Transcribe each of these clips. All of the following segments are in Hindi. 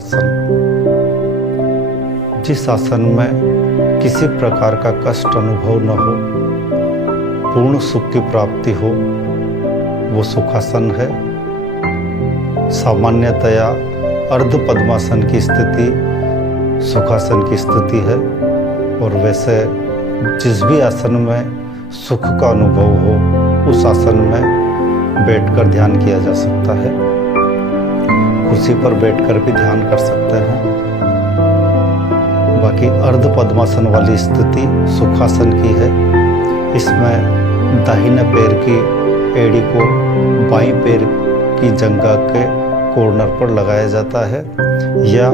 आसन, जिस आसन में किसी प्रकार का कष्ट अनुभव न हो, पूर्ण सुख की प्राप्ति हो, वो सुखासन है। सामान्यतया अर्ध पद्मासन की स्थिति सुखासन की स्थिति है, और वैसे जिस भी आसन में सुख का अनुभव हो, उस आसन में बैठकर ध्यान किया जा सकता है। कुर्सी पर बैठकर भी ध्यान कर सकते हैं। बाकी अर्ध पद्मासन वाली स्थिति सुखासन की है। इसमें दाहिने पैर की एड़ी को बाईं पैर की जंघा के कॉर्नर पर लगाया जाता है, या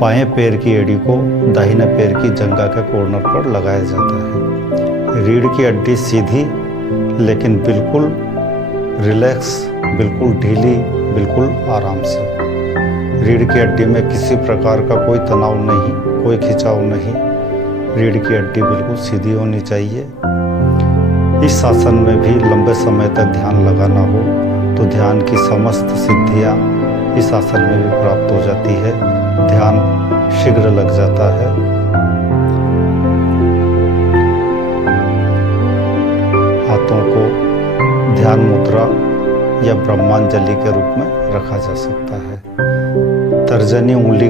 बाएं पैर की एड़ी को दाहिने पैर की जंघा के कॉर्नर पर लगाया जाता है। रीढ़ की हड्डी सीधी लेकिन बिल्कुल रिलैक्स, बिल्कुल ढीली, बिल्कुल आराम से। रीढ़ की हड्डी में किसी प्रकार का कोई तनाव नहीं, कोई खिंचाव नहीं। रीढ़ की हड्डी बिल्कुल सीधी होनी चाहिए। इस आसन में भी लंबे समय तक ध्यान लगाना हो तो ध्यान की समस्त सिद्धियां इस आसन में भी प्राप्त हो जाती है। ध्यान शीघ्र लग जाता है। हाथों को ध्यान मुद्रा या ब्रह्मांजलि के रूप में रखा जा सकता है। तर्जनी उंगली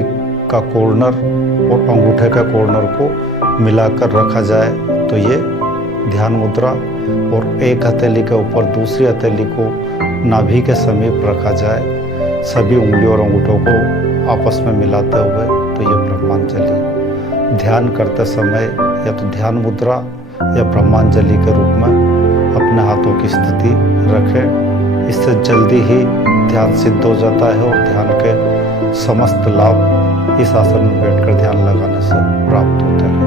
का कॉर्नर और अंगूठे का कॉर्नर को मिलाकर रखा जाए तो ये ध्यान मुद्रा, और एक हथेली के ऊपर दूसरी हथेली को नाभि के समीप रखा जाए, सभी उंगलियों और अंगूठों को आपस में मिलाते हुए, तो ये ब्रह्मांजलि। ध्यान करते समय या तो ध्यान मुद्रा या ब्रह्मांजलि के रूप में अपने हाथों की स्थिति रखें। इससे जल्दी ही ध्यान सिद्ध हो जाता है और ध्यान के समस्त लाभ इस आसन में बैठकर ध्यान लगाने से प्राप्त होते हैं।